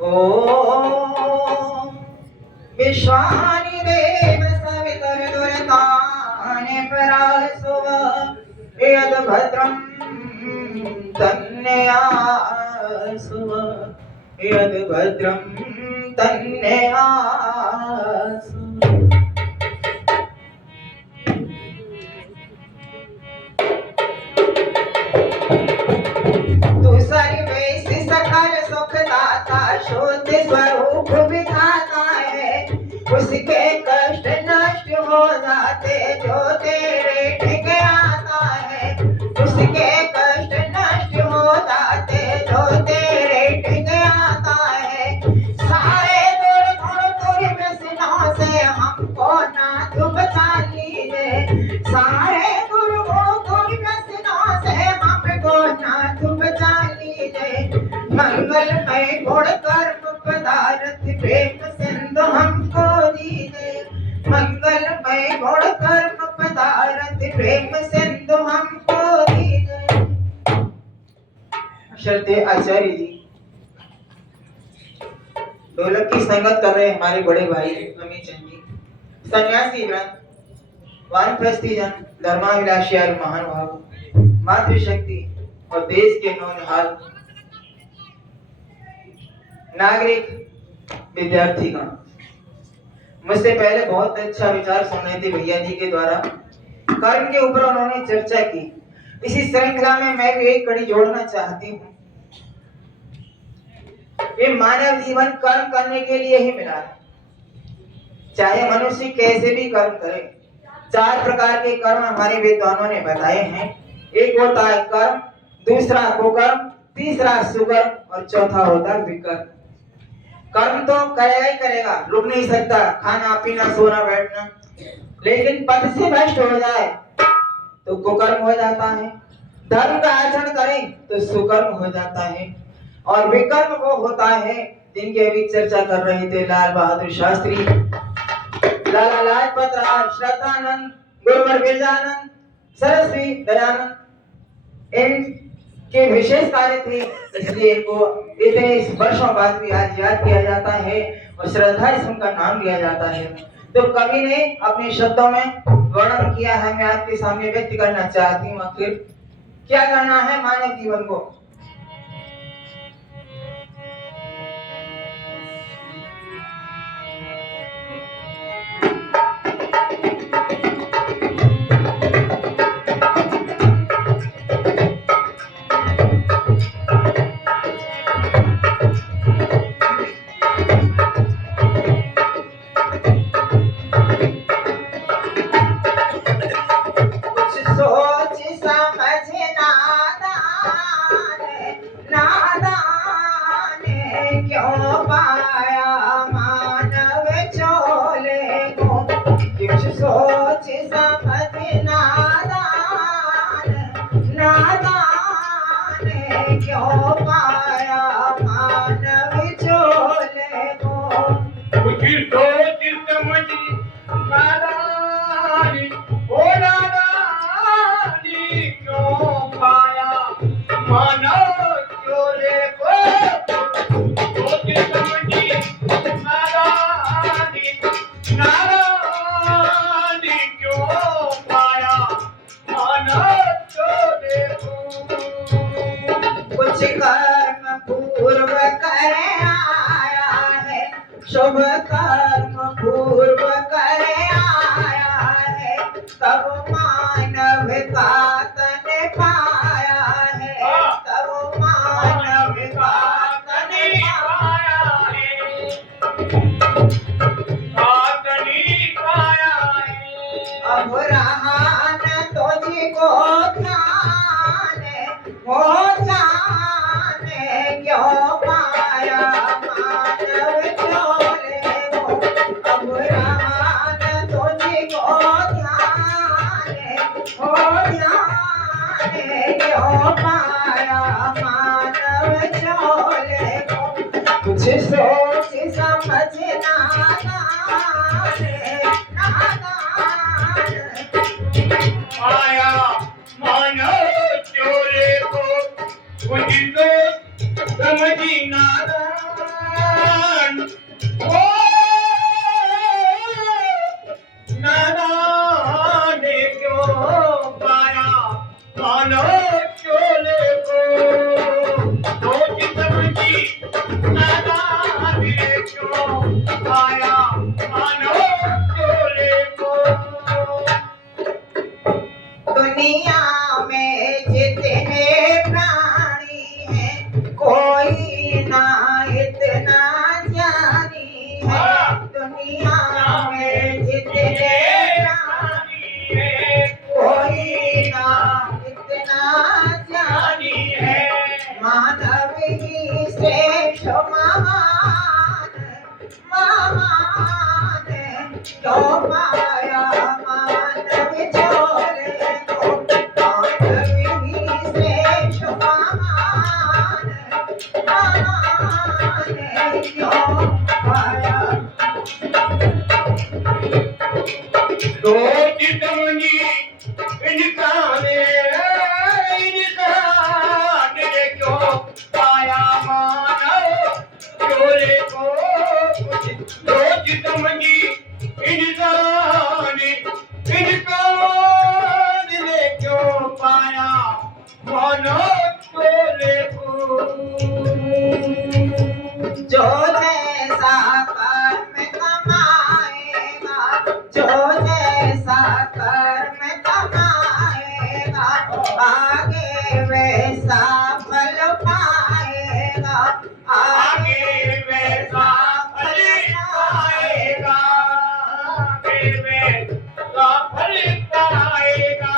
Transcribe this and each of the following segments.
ओम विश्वानि देव सवितुर्दुरतानि परासुव यद भद्रं तन्नयासुव यद भद्रं तन्नयासुव। तू सर्वेश सकल सुखदाता शुद्ध स्वरूप विधाता है, उसके कष्ट नष्ट हो जाते जो तेरे ठिक आता है, उसके कष्ट नष्ट हो जाते जो तेरे ठिक आता है। सारे दुर्गुण व्यसनों से हमको नाथ बचा लीजिए, सारे दुर्गुण व्यसनों से हमको नाथ बचा लीजिए। मंगलमय गुण कर्म पदार्थ प्रेम सिंधु हमको दीजिए, मंगलमय गुण कर्म पदार्थ प्रेम सिंधु हमको दीजिए। श्रद्धेय आचार्य जी ढोलक की संगत कर रहे हमारे बड़े भाई अमित चंद जी, सन्यासी व्रत वानप्रस्थी जन धर्माभिलाषी और महानुभाव मातृशक्ति और देश के नौनिहाल नागरिक विद्यार्थीगण, मुझसे पहले बहुत अच्छा विचार सुन रहे थे भैया जी के द्वारा, कर्म के ऊपर उन्होंने चर्चा की। इसी श्रृंखला में मैं भी एक कड़ी जोड़ना चाहती हूँ। ये मानव जीवन कर्म करने के लिए ही मिला है, चाहे मनुष्य कैसे भी कर्म करे। 4 प्रकार के कर्म हमारे विद्वानों ने बताए हैं। एक होता है कर्म, दूसरा कुकर्म, तीसरा सुकर्म और चौथा होता है विकर्म। कर्म तो करेगा ही करेगा, रुक नहीं सकता, खाना पीना सोना बैठना, लेकिन पद से भ्रष्ट हो जाए तो कुकर्म हो जाता है, धर्म का आचरण करें तो सुकर्म हो जाता है, और विकर्म वो होता है जिनकी अभी चर्चा कर रहे थे लाल बहादुर शास्त्री, लाला लाजपत राय, श्रद्धानंद, गुरुवर बिरजानंद, सरस्वती दयानंद, इनके विशेष कार्य थे, इसलिए इनको इतने वर्षों बाद भी आज याद किया जाता है और श्रद्धा से उनका नाम लिया जाता है। तो कवि ने अपने शब्दों में वर्णन किया है, मैं आपके सामने व्यक्त करना चाहती हूँ। आखिर क्या करना है मानव जीवन को। शुभ कर्म पूर्व करे आया है, तब मानव का तन पाया है, तब मानव का तन पाया है, अब रहा न तुझको ध्यान, हो जाने क्यों पाया मानव चोले को, अब रहा न तुझको ध्यान, सोच समझ नादान नादान आया मानो चोरे को कुछ तो समझी नादान ओ नादान ने क्यों पाया मानो चोरे को सोच समझी नादान ने क्यों पाया मानो चोरे को दुनिया में जितने प्राणी हैं कोई ना इतना ज्ञानी है दुनिया में जितने प्राणी हैं कोई ना इतना ज्ञानी है मानव ही श्रेष्ठ महान महान क्यों पाया मानव चोरे को मानव ही श्रेष्ठ महान महान क्यों पाया सोच समझी इंसान ने क्यों पाया मानव चोरे को सोच समझी इंसान ने क्यों पाया मानव चोरे को जो जैसा कर्म कमाएगा जो जैसा कर्म कमाएगा आगे वैसा फल पाएगा आगे वैसा फल पाएगा आगे वैसा फल पाएगा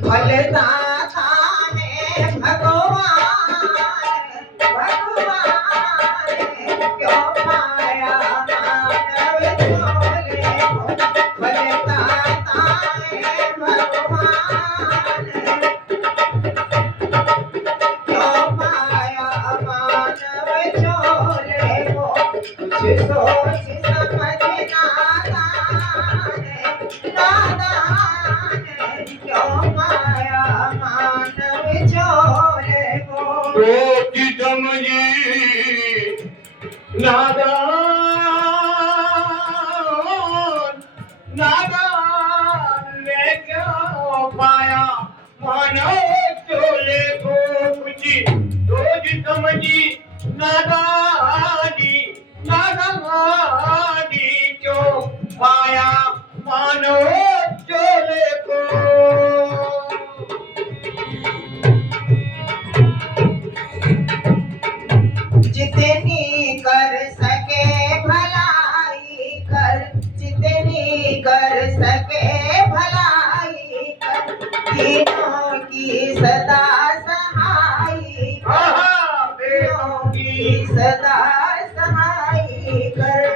फलदाता है भगवान भगवान क्यों पाया मानव चोरे को फलदाता है भगवान क्यों पाया मानव चोरे को कुछ सोच समझ नादान नादान क्यों पाया मानव चोरे को सोच समझी नादान नादान ने क्यों पाया मानव चोरे को कुछ सोच समझी नादानी नादानी क्यों पाया मानव चोरे को जितनी कर सके भलाई कर जितनी कर सके भलाई कर तीनों की सदा सहाई तीनों की सदा सहाई कर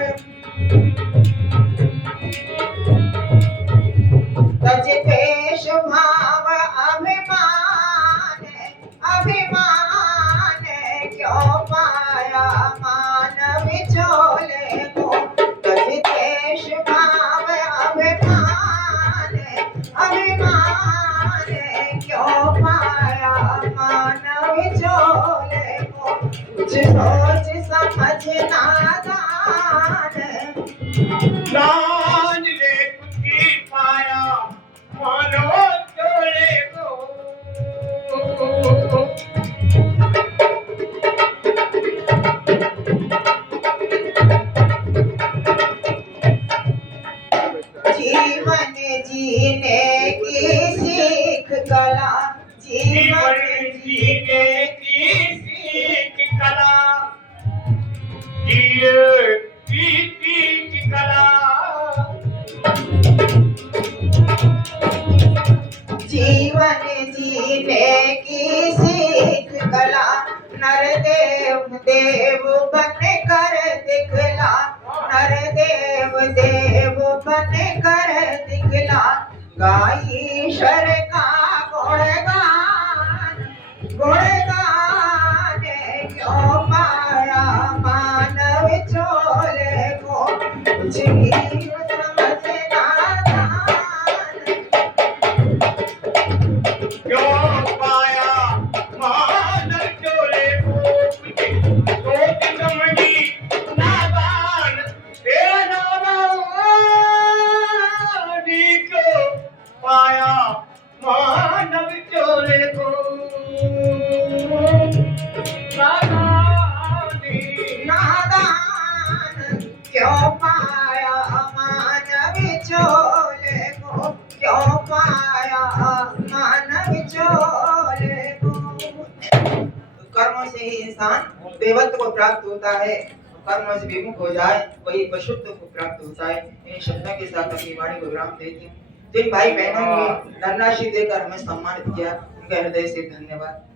तज पेश भाव अभिमान अभिमान क्यों पाया मानव चोले को तज पेश भाव अभिमान अभिमान क्यों पाया मानव चोले को कुछ सोच समझ नादान नान ले कुछ पाया मानो चोरे को जीवन जीने की सीख कला जीवन जीने की सीख कला जीने की सीख कला जीवन जीने की सीख कला नर देव देव बन कर दिखला नर देव देव बन कर दिखला गाईश्वर का गुणगान गुणगान क्यों पाया देवत्व को प्राप्त होता है, कर्म से विमुख हो जाए वही पशुत्व को प्राप्त होता है। इन शब्दों के साथ अपनी वाणी को विराम देती हूँ। जिन भाई बहनों ने धनराशि देकर हमें सम्मानित किया उनका हृदय से धन्यवाद।